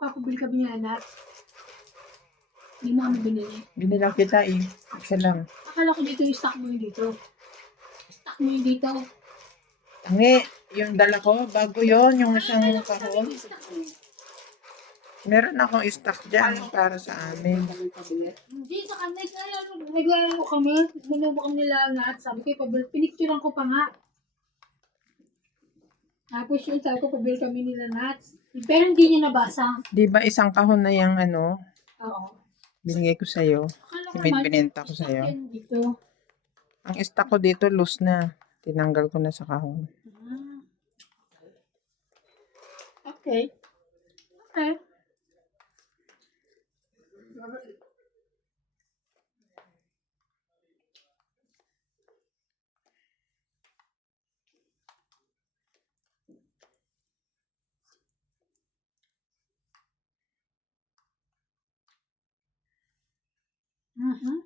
Kakabili kami ni anak. Hindi mo kami binili. Binilang kita eh. Isa lang. Akala ko dito yung stock mo yung dito. Stock mo yung dito. Hindi, yung dala ko, bago yon yung isang kahon. Meron akong stock dyan para sa amin. Hindi, sa kanila. Naglalaro kami. Binubo kami nila lahat. Sabi ko, pinicturean ko pa nga. Tapos yun, sabi ko, pabili kami nila nuts. Pero hindi niya nabasa. Di ba isang kahon na yung ano, Oo. binigay ko sa'yo? Akala ko naman, Binenta ko stock sa'yo. yan dito. Ang stock ko dito, loose na. Tinanggal ko na sa kahon. Okay. Okay. Mm-hmm.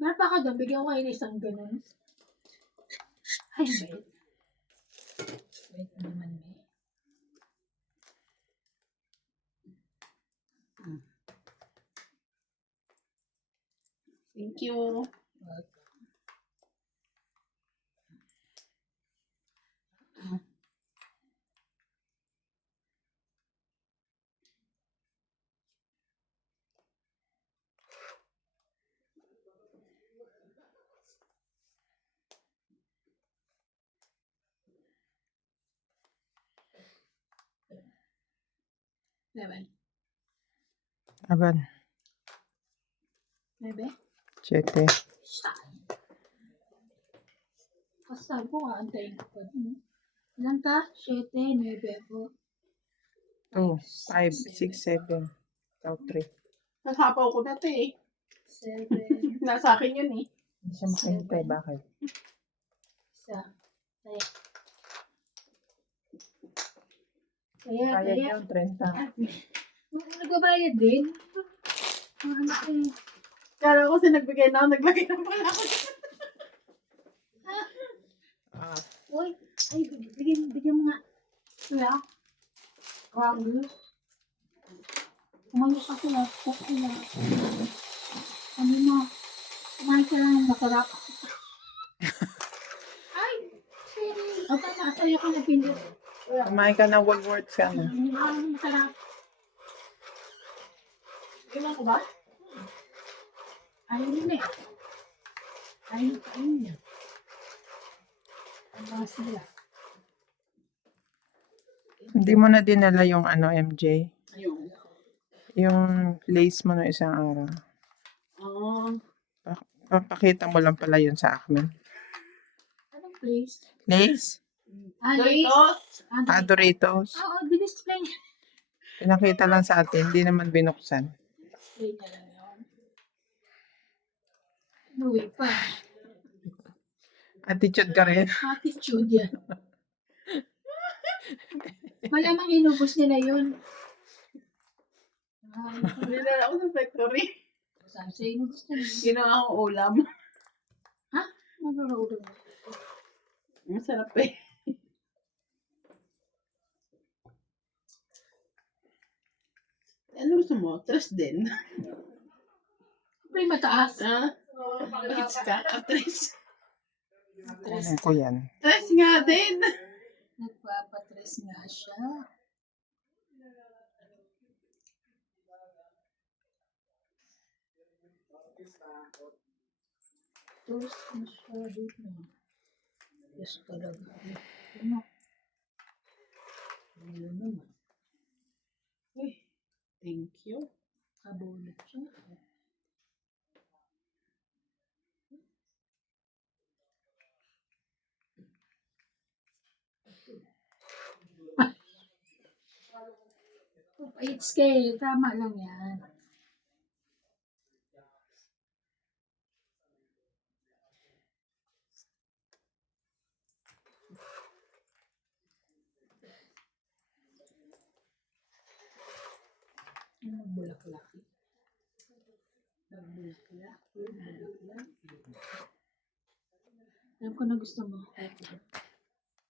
Meron ka doon, bigyan ko kayo ng isang ganun. Ay, wait. Wait naman, may. Thank you. Level. Aban, Bebe? 7. Saan? Kasi sabi ko, aantayin ko pa. Ilan ka? 7, 9 po. 2, 5, 6, 7. Ikaw 3. Naghapaw ko dati eh. 7, Nasa akin yun eh. Hindi siya makahintay. Bakit? isa. Kaya. Kaya yun, 30. Nagbabayad din. Ang anak eh. Kala ko sinagbigay na ako, naglagay na pala ako. Ah, Uy, ay, bigyan mo nga. Kuya. Wow. Kumain ka sila. Kukula. Ano mo? Kumain ka lang ng masarap. Ay! O, tama. Sa'yo ka na pindot. kumain ka ng Woolworths ka na. Masarap. Ilan ko ba? Ayaw din eh. Ayaw niya. Ano sila? Hindi mo na dinala yung ano, MJ? Ayun. Yung lace mo no isang araw. Oh. Papakita mo lang pala yun sa akin. Anong place? Lace? Doritos. Doritos. Oo, dinisplay niya. Pinakita lang sa atin, hindi naman binuksan. Display niya lang yun. Nuwi pa. Attitude ka rin. Attitude yan. Malamang inubos niya na yun. Dinala ako sa factory. Sabi sa'yo, inubos niya na yun. Ginawa ko ulam. Ha? Nag-road mo. Masarap eh. Ano gusto mo? Tres din. Siyempre mataas. Ha? Bakit ka? Tres. Kunin ko yan. Tres nga din. Nagpapatres nga siya. Tos na siya dito. Yes, talaga. Ano? Ano naman? Uy, thank you. Kabulot siya. Pait scale, tama lang yan. bulaklak. Bulaklak. Alam ko na gusto mo.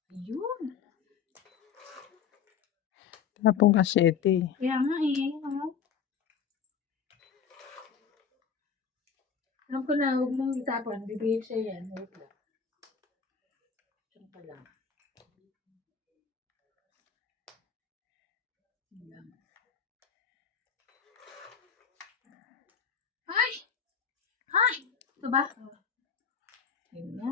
Ayun. Tapong kasyete. Kaya nga eh. Ano? Alam ko na, huwag mong itapon. Bibigay ko sa'yo yan. Wait lang. Diyan pa lang. Yan lang. Ay! Ay! Ito ba? Yun nga.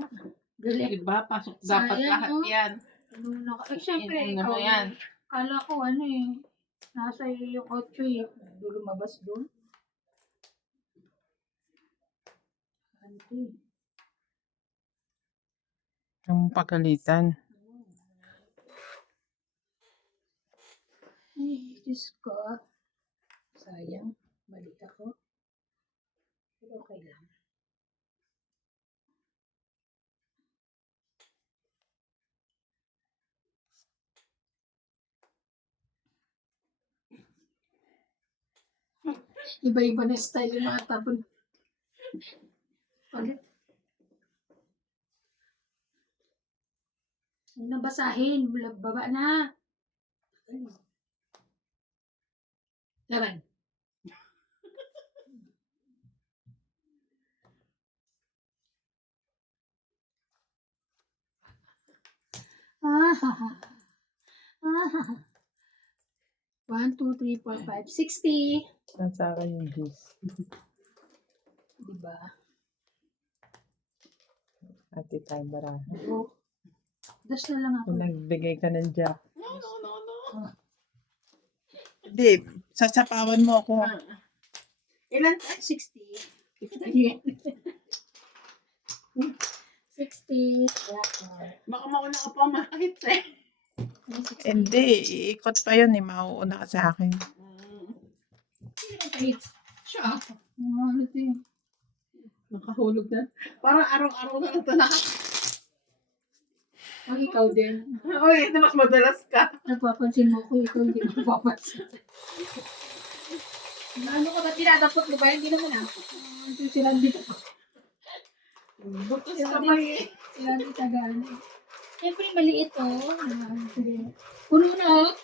Galing. Diba? Pasok dapat Sayang, lahat oh. yan. Ano na ka? Eh, syempre, Ano ikaw. mo yan? Kala ko ano eh. Nasa iyo yung outro eh. Hindi lumabas doon. Ano to eh? Ang pagalitan. Ay, Diyos ko. Sayang. Mali ako. Pero okay lang. Iba-iba na style yung mga tapon. Ulit. Huwag na basahin. Baba na. Laban. Ah, ha, ha. Ah, ha, ha. 1, 2, 3, 4, 5, 60. Nasa akin yung juice. Diba? Ate tayo baraha. Oh. Das na lang ako. Kung nagbigay ka ng jack. No. Hindi, sasapawan mo ako. Ilan? 60. 60. 60. Baka mauna ka pa makahit eh. Hindi, iikot pa yun eh. Mauuna ka sa akin. Siya. Ano ito yun? Nakahulog na. Parang araw-araw na lang ito na. Ang ikaw din. Uy, ito mas madalas ka. Napapansin mo ko, ikaw hindi mo papansin. Ano ka ba tinatapot mo ba? Hindi naman ako. Silang dito ko. Butos ka pa eh. Silang dito gano'n. Siyempre maliit oh. Sige. Puno na oh.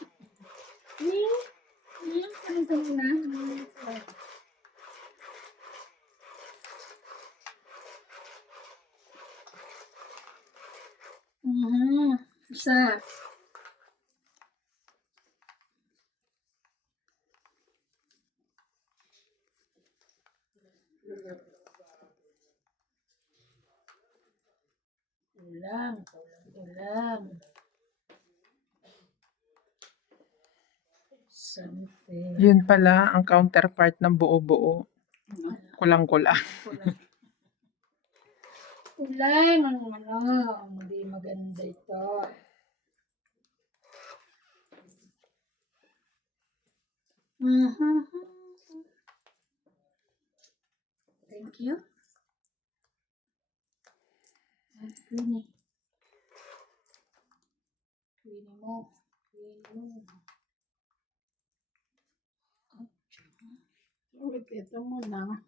Anong puno na? Isa. Ulam. Something. Yun pala ang counterpart ng buo-buo. Kulang-kulang. Ulam. Hindi maganda ito. Thank you. Queenie. Queenie mo. Ulit, ito muna.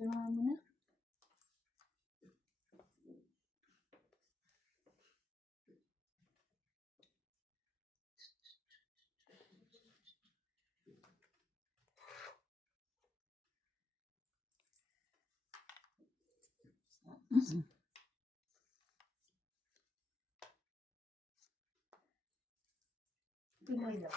Tama mo na. Pinoy daw.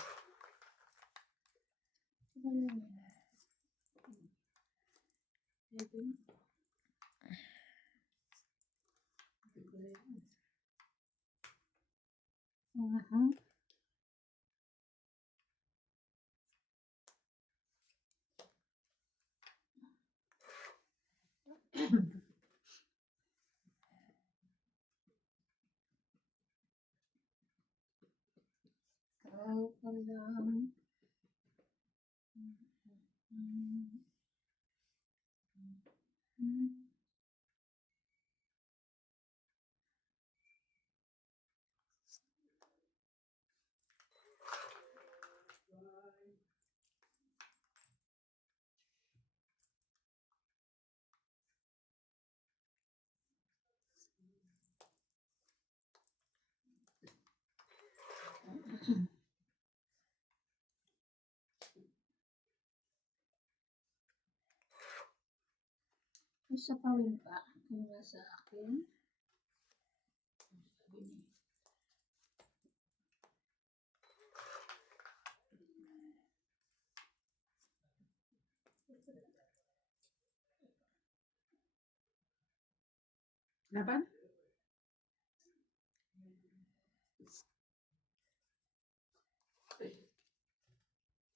Ikaw pa lang. Isa pa rin pa. Kung nasa akin. Laban?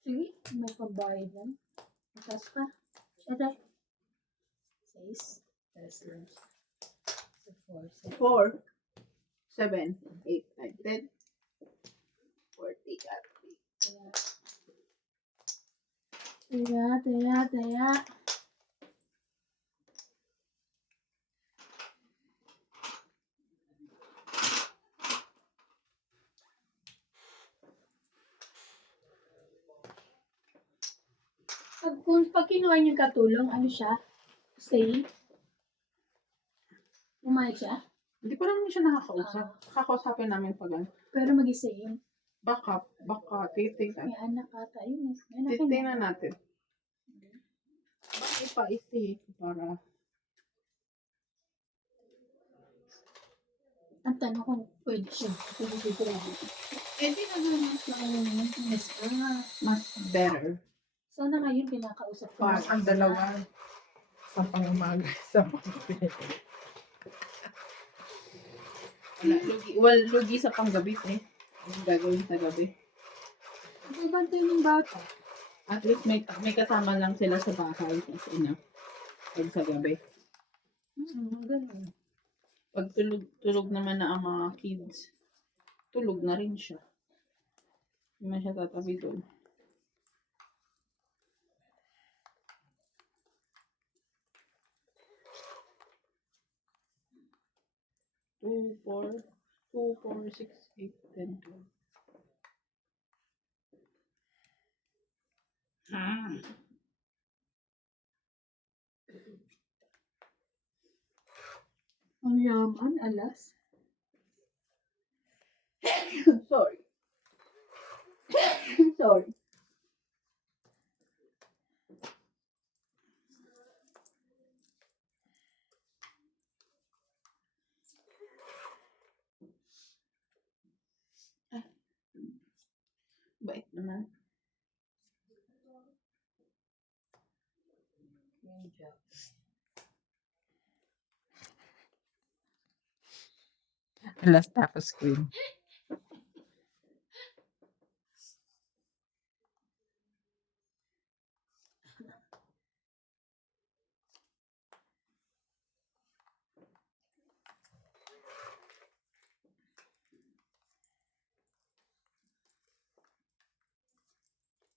Sige, may pambayad lang. Matas pa. Siyete. 6. Tres lang. So, 4. 4, 7, 8, 9, 10, 40, Taya. Pag kinuha niyo yung katulong, ano siya? Stay? Pumayag siya? Hindi pa naman siya nakakausap. Kakausapin namin pag ano. Pero mag-stay. Baka, titingnan. May anak ata yun eh. May anak yun. Titingnan natin. Baka ipa-stay para... Ang tanong kung pwede siya. Pwede siya grabe. Eh, di naglamas na kayo naman. Mas better. Sana ngayon pinakausap ko. Parang ang dalawa. Sa pangumaga, sa panggabi. Lugi sa panggabi eh. Ang gagawin sa gabi. Ibantay ng bata. At least may kasama lang sila sa bahay. As enough. Pag sa gabi. Ganun. Pag tulog naman na ang mga kids, tulog na rin siya. Hindi na siya tatabi doon. Two, four, 6, 8, 10, 12. Ang yaman, alas. Sorry. Sorry. Bait naman. Last tapos screen.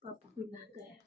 Papakuin natin.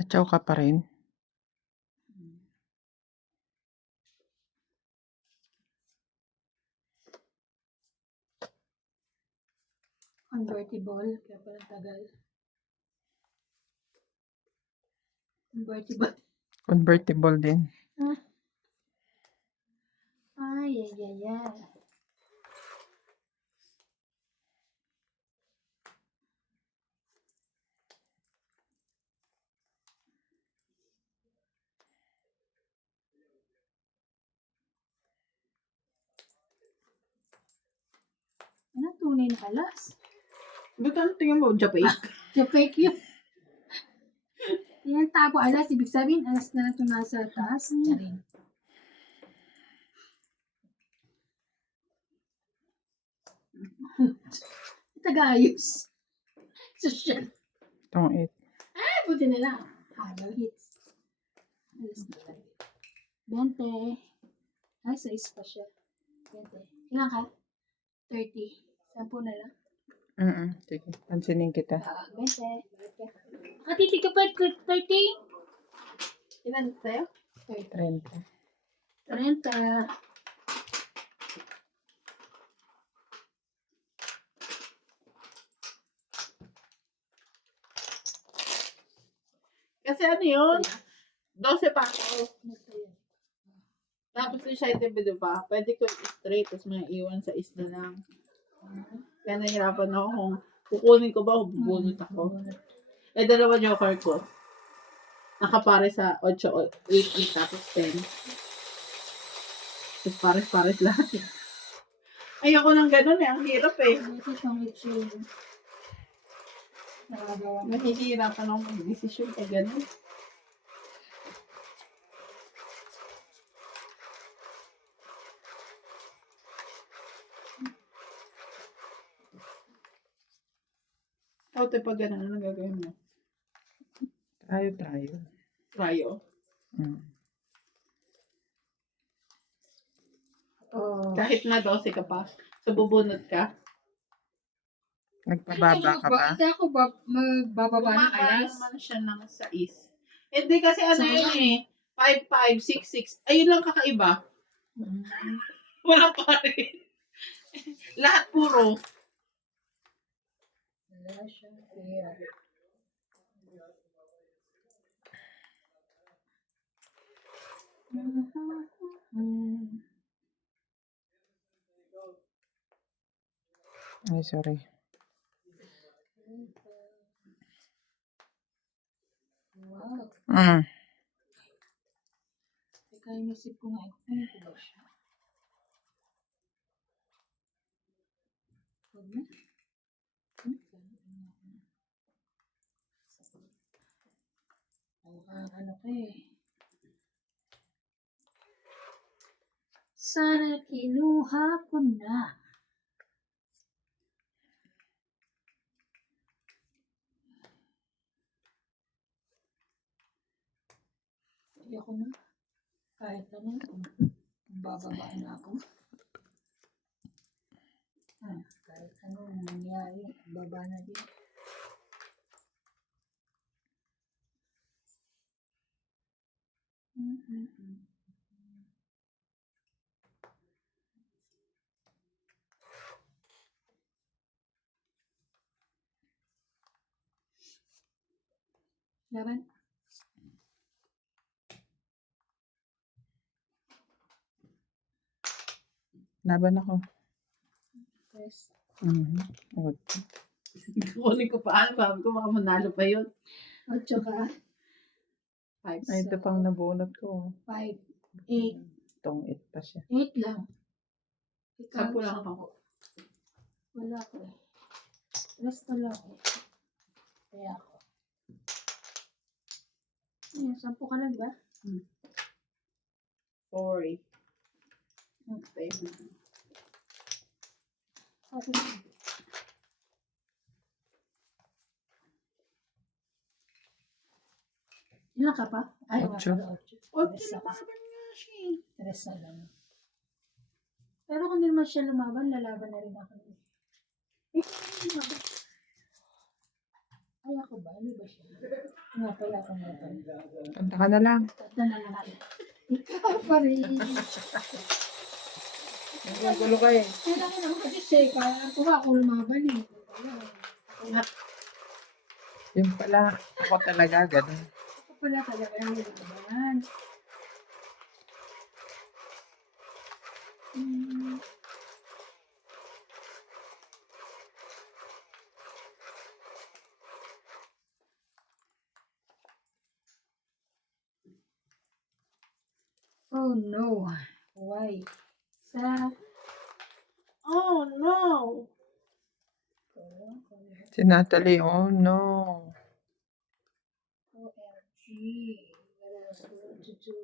Natsaw ka pa rin. Convertible. Kaya pala tagal. Convertible. Convertible din. Ay. Ano tunay na alas? Ba't ano tingin mo? Japay? The fake yun. Yan, tapo alas. Ibig sabihin, alas na ito nasa taas. Charing. Tagaayos. Social. Tong 8. Ay, buti na lang. Hollow hits. Alas na tayo. 20. Ay, 6 pa siya. 20. Ilan ka? 30. 10 na lang. Sige, pansinin kita. 20. Nakatitig ka pa 30? Ilan tayo? 30. 30. Kasi ano yun? 12 pa ako. Tapos yung side ba, diba? Pwede ko i-straight, tapos may iwan sa isla lang. Kaya nahirapan ako kung kukunin ko ba o bubunot ako. Eh, dalawa joker ko. Nakapare sa 8, 8, tapos 10. Tapos pares-pares lahat. Ayoko nang ganun eh. Ang hirap eh. Ito siyang itsura. Nakagawa mo. Mahihirapan ako mag-desisyon pag ganun. Ate, pag ganun, ano gagawin mo? Tayo. Tryo. Oh. Kahit na 12 ka pa, so bubunot ka. Nagpababa ka ba? Hindi ako magbababa ng Bumaba alas. naman siya ng 6. Hindi kasi ano Sayang. yun eh. 5, 5, 6, 6. Ayun lang kakaiba. Walang pa rin. Lahat puro. Wala siyang fair. Ay, sorry. Wow. Teka, inisip ko nga, ano ko ba siya? Huwag na. Ano ka eh. Sana kinuha ko na. Ayoko na. Kahit ano, bababa na ako. Kahit ano nangyari, baba na din. Laban. Laban ako. Yes. Okay. Kunin ko pa. Sabi ko baka manalo pa yun. 8 ka. 5. Ay, ito pang nabunot ko. 5, 8. Tong 8 pa siya. 8 lang. Ikaw, 10 lang ako. wala ko eh. Basta lang ako. Kaya ako. Ayan, 10 ka lang ba? 4. Okay. Okay. Ilan ka pa? Ay, 8. 8 lumaban nga siya eh. Tres na lang. Pero kung hindi naman siya lumaban, lalaban na rin ako. Lumaban. Ay, ako ba? Ano ba siya? Nga pala ako nga pala. Kanta ka na lang. Tanda na lang ako. Ikaw pa rin. Nagulo ka eh. Kailangan naman kasi siya. Kaya ako ba ako lumaban eh. Yung pala, ako talaga, ganun. Ako pala talaga yung lumaban. Oh no. Why? Sa Oh no! Si Natalie, oh no. OMG. What else to do?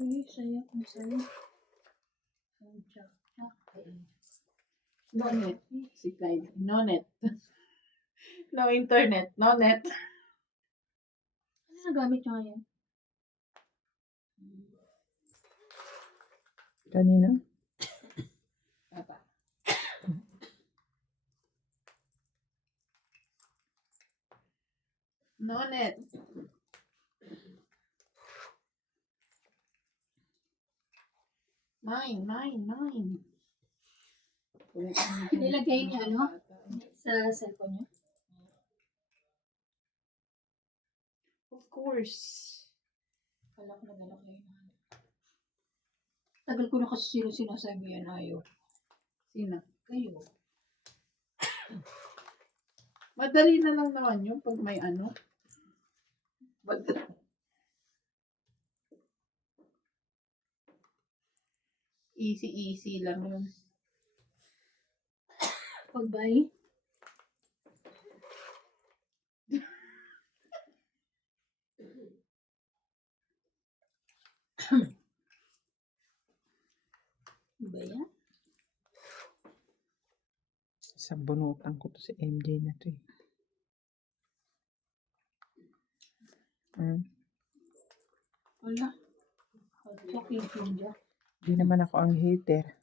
Sige, sa'yo kung sa'yo. Ang tsak-tsak. No net. Si Clyde. No net. No internet. No net. Ano nagamit nyo ngayon? Kanina? Tata. No net. Nine. Nilagay niya, ano? Sa cellphone niya? Of course. Kala ko nagalagay na. Tagal ko na kasi sinasabi yan, ayaw. Sino? Kayo. Madali na lang naman yun pag may ano. Easy lang yun. Pag-buy? Ba yan? Sabunutan ko to si MJ na to eh. Wala. Choking India. Di naman ako ang hater.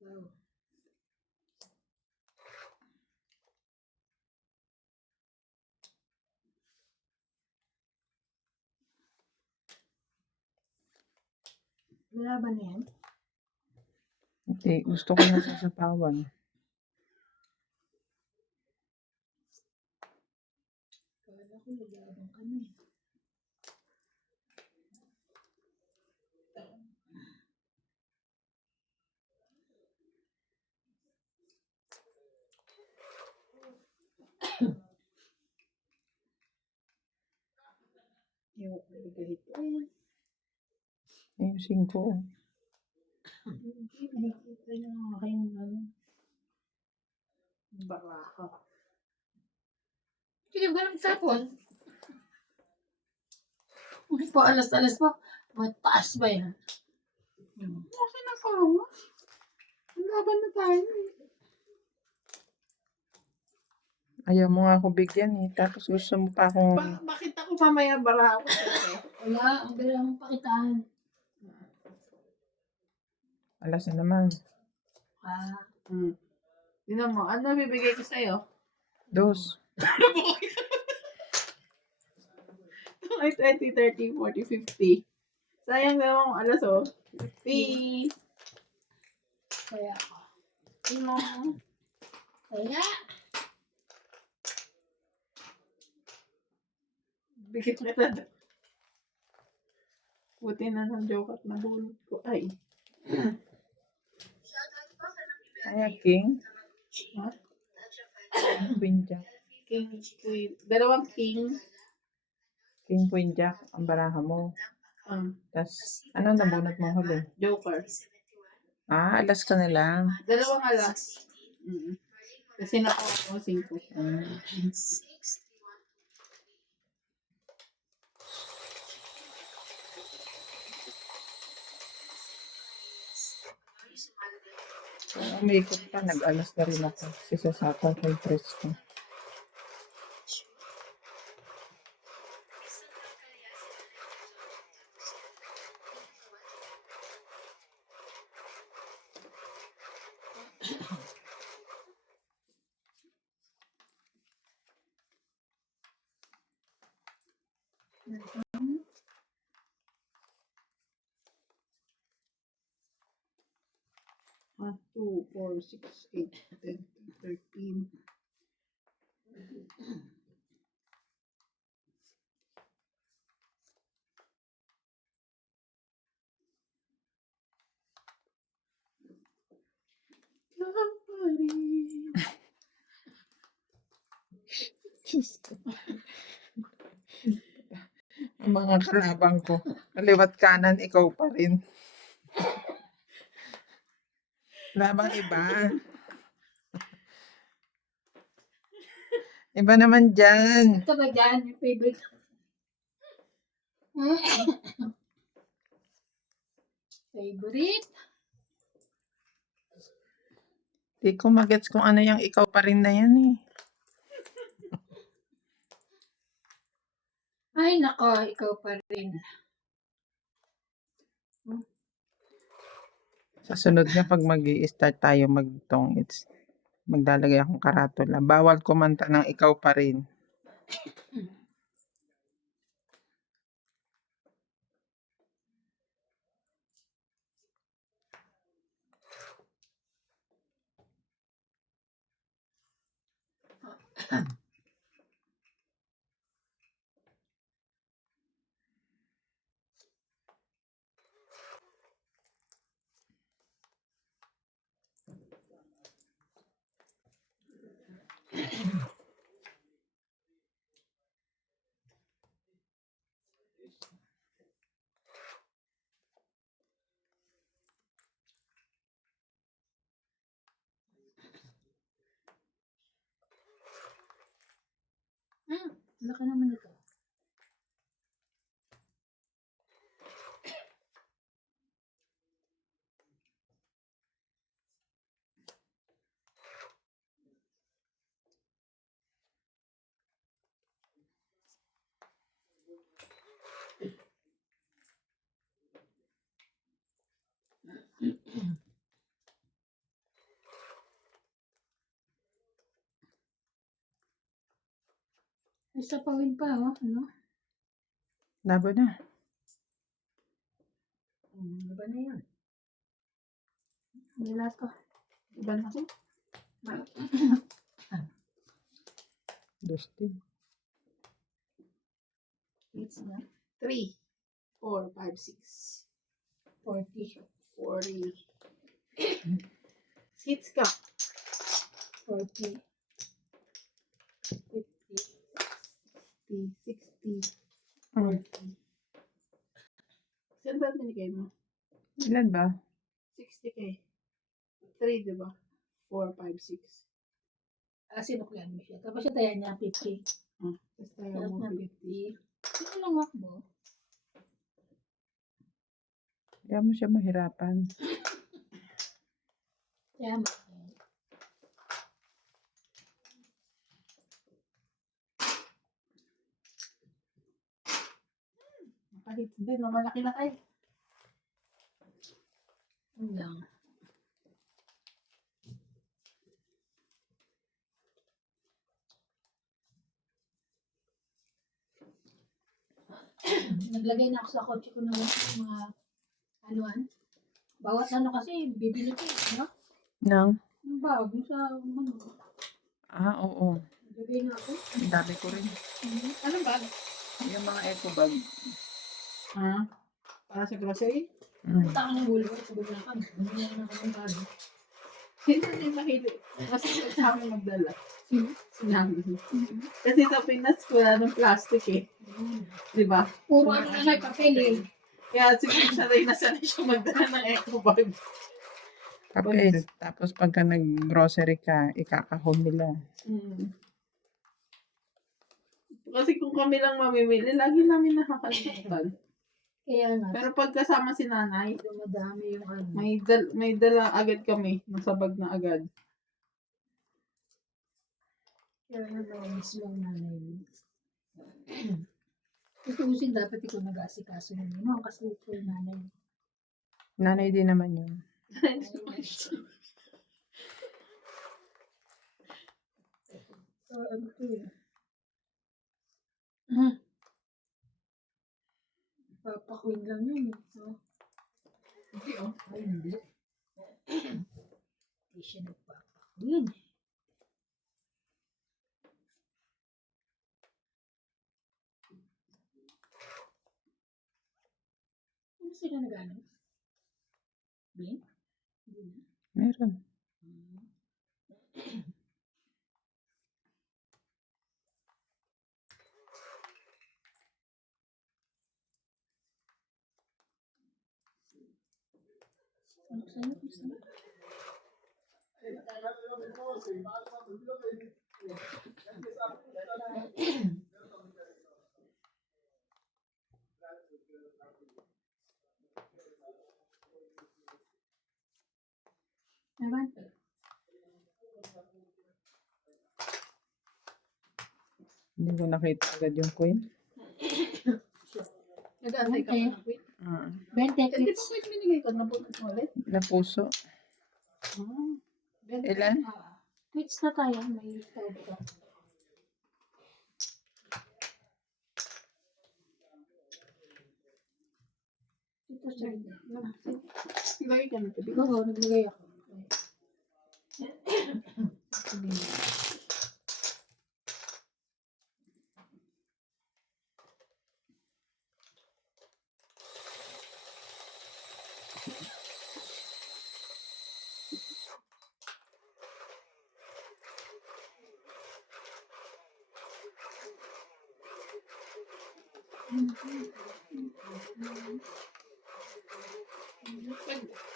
Wow. Wala ba na yan? Hindi, gusto ko lang sasapawan. Kala ko lalabang ka na eh. Yung bigay ito. Ayusin ko. Hindi nakikita yung aking ano. Baraka. Sige, ganun tapon. Hindi po, alas-alas po. Mataas ba yan? Kasi nakawa. Ang laban na tayo eh. Ayaw mo nga ako bigyan eh. Tapos gusto mo pa akong... Bakit ako mamaya barako? Wala, ang galing mong pakitaan. Alas na naman. Tignan mo, ano bibigay ko sa'yo? Dos. Ay, 20, 30, 40, 50. Sayang dalawang alas oh. 50. Kaya ako. Ano? Kaya? Bigyan kita. Buti na ng joke at nabunot ko. Ay. Kaya king. Ha? Queen Jack. King, queen. Dalawang king. King Queen Jack ang baraha mo. Tapos, ano nabunot mo huli? Joker. Alas ka na lang. Dalawang alas. Kasi nakuha ko 5. Kung umikot pa, nag-alas na rin ako. Sisasakal kay press ko. One, 2, 4, 6, 8, 10, 13. Diyos ko. Ang mga kalabang ko. Kaliwat kanan, ikaw pa rin. Wala bang iba? Iba naman dyan. Ito ba dyan? Yung favorite? Favorite? Di ko magets kung ano yung ikaw pa rin na yan eh. Ay, nako, ikaw pa rin. Sa sunod nga pag mag-i-start tayo magtong maglalagay akong karatula. Bawal kumanta ng ikaw pa rin. Laki naman ito. May sapawin pa, oh. Ano? Labo na. Iba na yun. May lahat ko. Iba na ko. Dustin. It's na. 3, 4, 5, 6, 40. 40. Hits ka. 40. 50. 60, Mm. 40. Saan ba binigay mo? Ilan ba? 60K. 3, di ba? 4, 5, 6. Sinuklan mo siya. Tapos siya tayo niya 50. Tapos tayo Tapos mo na 50. 50. Ito lang wakbo. Kaya mo siya mahirapan. Kaya mo. Kahit din na malaki na kayo. Yun lang. Naglagay na ako sa kotse ko ng mga anuan. Bawat ano kasi bibili ko, no? Nang? Yung bag, yung sa ano. Oo. Naglagay na ako. Ang dami ko rin. Anong bag? Yung mga eco bag. Para sa grocery? Punta ka ng ulo, sabi ko na kami. Bumili na ako ng bag. Hindi din mahilig. Kasi pag sa amin magdala. Sino? Sinabi. Kasi sa Pinas, wala ng plastic eh. Di ba? Puro ano na may papel eh. Kaya siguro sanay na sanay siya magdala ng eco bag. Papel. Tapos pagka nag-grocery ka, ikakahon nila. Kasi kung kami lang mamimili, lagi namin nakakalimutan. Kaya nga, Pero pag kasama si nanay, dumadami yung ano. may dala agad kami. Nasa bag na agad. Kaya na-miss lang nanay mo. Tutusin dapat ikaw nag-aasikaso ng no? Kasi ito yung nanay. Nanay din naman yun. So, ano to yun? Papakwin lang yun. So, Hindi oh. ay, hindi. Hindi siya nagpapakwin. Ano sila nag-ano? Ben? Hindi na. Meron. Buksan mo. Naman. Hindi ko nakita agad yung queen. Nag-aantay ka pa ng quit. 20 Hindi quits. pa quit binigay ko. Nabutot mo ulit. Na puso. Ilan? Quits na tayo. May tawag ka. Ito siya. Lagay ka na tubig. Oo, naglagay ako.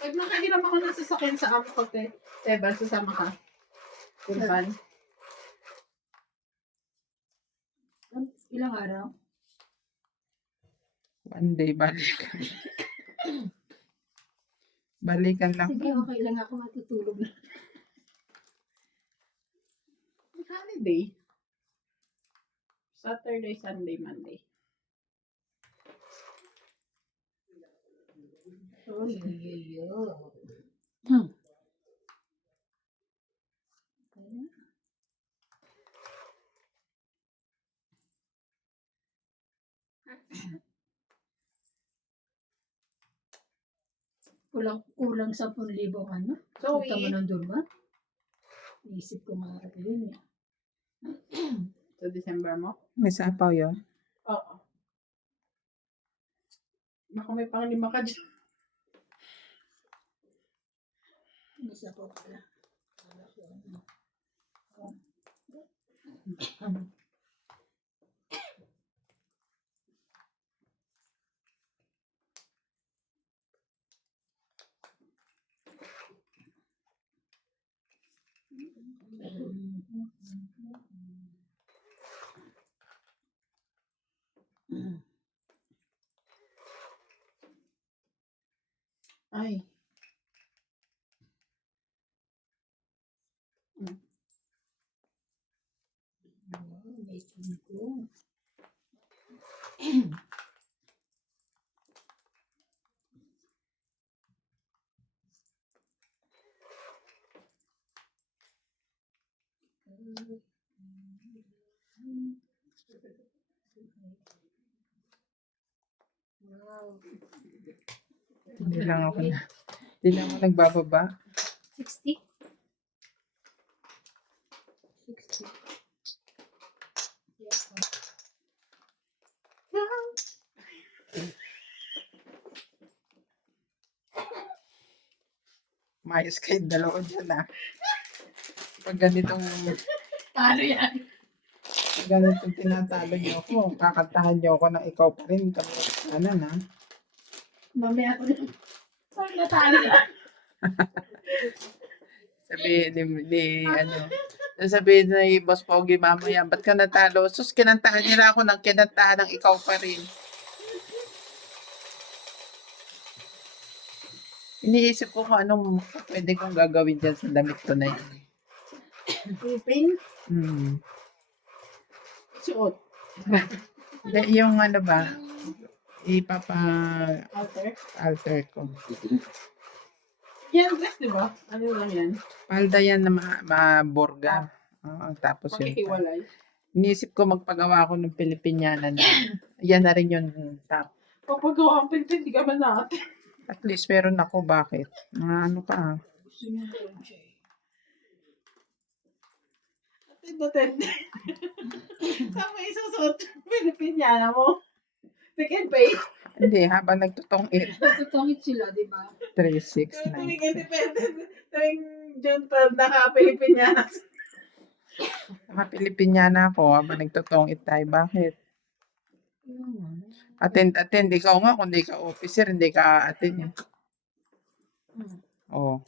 Pag nakahiram ako ng sasakyan sa amo ko, Tebal, sasama ka. Kurban. Ilang araw? One day, balikan. Balikan lang. Sige, okay lang ako matutulog na. Holiday. Saturday, Sunday, Monday. Hmm. Kulang 10,000 ano? So, Punta mo ng Durban? Naisip ko nga ito yun eh. sa December mo? May sapaw yun. Oo. Baka may panglima ka dyan. Isa po pala. Ay. May ko. Wow. Hindi lang ako nagbababa. 60? 60. Yes. Mayos kayong dalawa dyan Pag ganitong Talo yan. tinatalo niyo ako, kakantahan niyo ako ng ikaw pa rin. Kami na. Mamaya ko na. Saan natalo yan? Sabihin ni Boss Pogi mamaya, ba't ka natalo? Sus, kinantahan nila ako ng kinantahan ng ikaw pa rin. Iniisip ko kung anong pwede kong gagawin dyan sa damit ko na yun. Pipin? Suot. Yung ano ba, Alter. alter ko. Yan, dress, di ba? Ano lang yan? Palda yan na maborga. Tapos yun. Pakihiwalay. Iniisip ko magpagawa ako ng Pilipiniana na. Yan na rin yung top. Kapag gawa ang pintin, di ka man natin. At least meron ako. Bakit? Ano ka? Gusto niya doon siya eh. Atend. Saan mo isusot? Pilipiniana mo. Pick and pay. Hindi, habang nagtutong Tutungit sila, di ba? 3, 6, Tuwing 9. independent. Tuwing June 12, naka-Pilipiniana. Pilipiniana ako habang nagtutong tayo. Bakit? Attend. Ikaw nga, kung di ka officer, hindi ka attend. Hmm. Oh.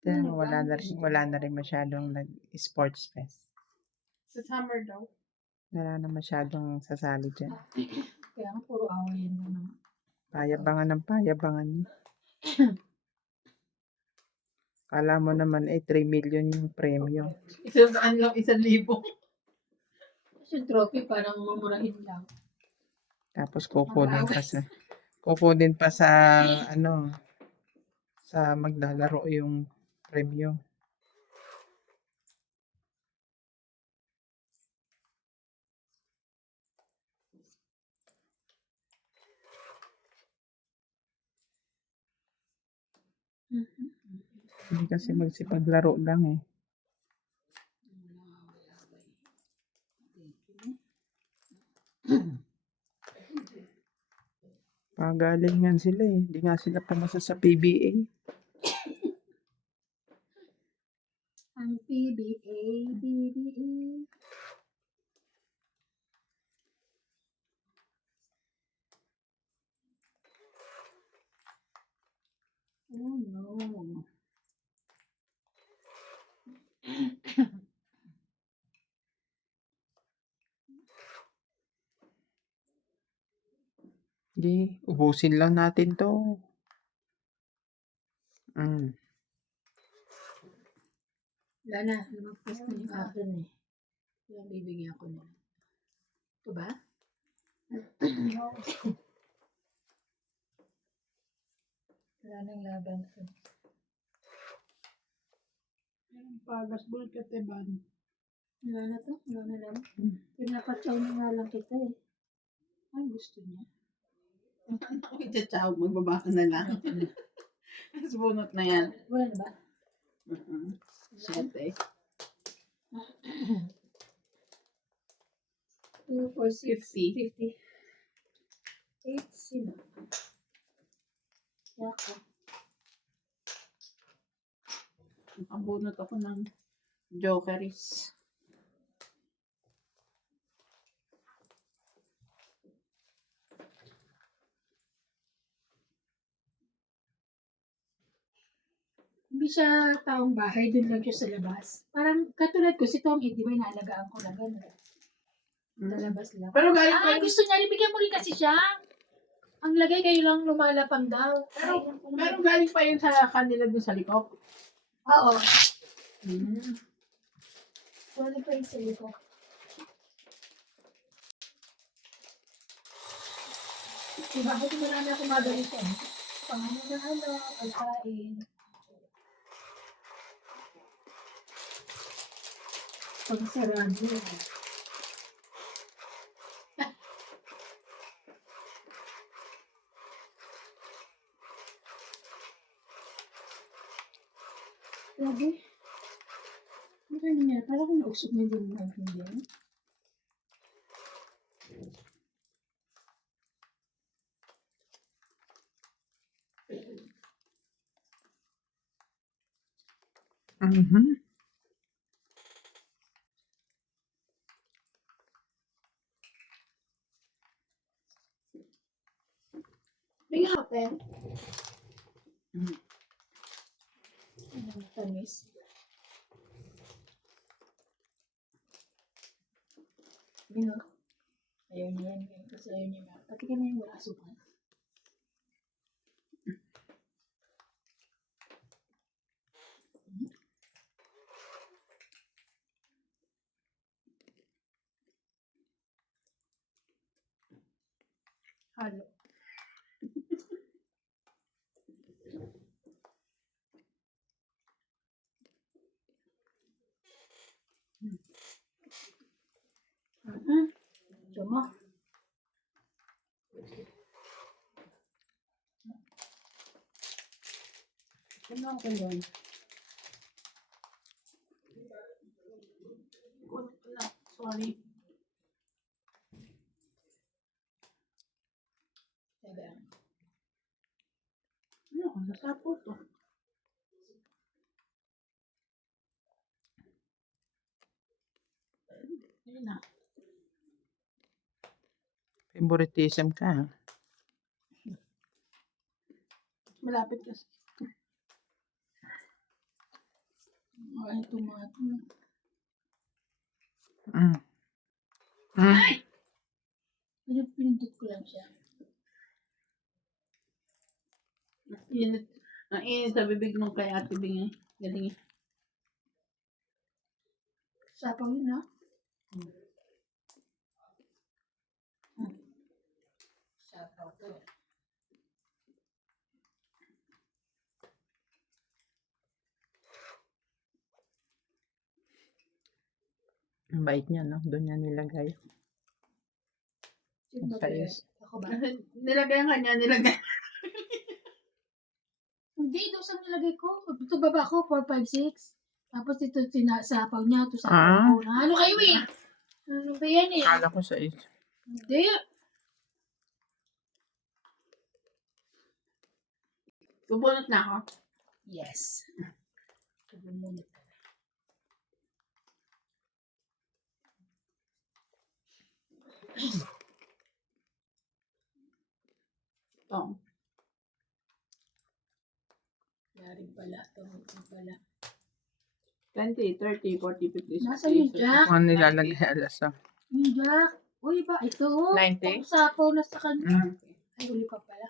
Pero wala na rin masyadong nag-sports fest. Sa summer daw. Wala na masyadong sasali dyan. Kaya nga puro away yun naman. Payabangan ng payabangan niya. Kala mo naman 3 million yung premyo. Isang lang, 1,000. Kasi trophy parang mamurahin lang. Tapos kukunin pa sa ano, sa maglalaro yung premyo. Hindi kasi magsipaglaro lang eh. Pagalingan sila eh. Hindi nga sila pumasa sa PBA. Ang PBA. Oh no. Hindi, ubusin lang natin to. Wala na. Lumagpas na yung akin eh. Kaya bibigyan ko na. Ito ba? Wala nang laban. Pagasbol ka, Teban. Wala na to. Wala na lang. Pinapatsaw na nga lang kita eh. Ay, gusto niya. Ciao, magbaba ka na lang. Bunot na yan. Wala na ba? 7. 2, 4, 6, 50. 8, sino? Yako. Nakabunot ako ng Jokeris. Hindi siya taong bahay, dun lang siya sa labas. Parang katulad ko, si Tom, di ba inaalagaan ko na gano'n? Sa labas lang. Pero galing pa yung... Gusto niya, bigyan mo rin kasi siya. Ang lagay kayo lang lumalapang daw. Pero galing pa yun sa kanila dun sa likop. Oo. Wala pa yung sili ko. Diba, kasi marami ako magalito. Pangano na pagkain. Pagsarado. Grabe. Ano niya? Parang kung nausog niya din ang hindi. Bigyan natin. Tamis. Bino. Ayaw niya yan. Kasi ayaw niya. Pati kami yung wala asukan. Halo. Cuma. Ano ang kanyang? Sorry. Tapo to. Ayun na. Favoritism ka. Ha? Malapit kasi. Ay, tomato. Mm. Mm. Pinindot ko lang siya. Init. Ang init sa bibig nung kay Ate Bing eh. Galing eh. Sapaw yun, ha? Sapaw to. Ang bait niya, no? Doon niya nilagay. Sino ba Size. to? Ako ba? Nilagay ka niya, nilagay. Hindi, doon sa nilagay ko. Ito baba ko, 4, 5, 6. Tapos ito sinasapaw niya, ito sapaw Ah. ko. Ano kayo eh? Ano ba yan eh? Akala ko size. Hindi. Bubunot na ako. Yes. Bubunot ka. Tong. Yari pala. Ito pala. 20, 30, 40, 50, 60. Nasa yung jack? Kung ano nilalagay alas. Yung jack. Uy ba? Ito. 90? Sapaw na sa kanya. Mm. Ay, uli pa pala.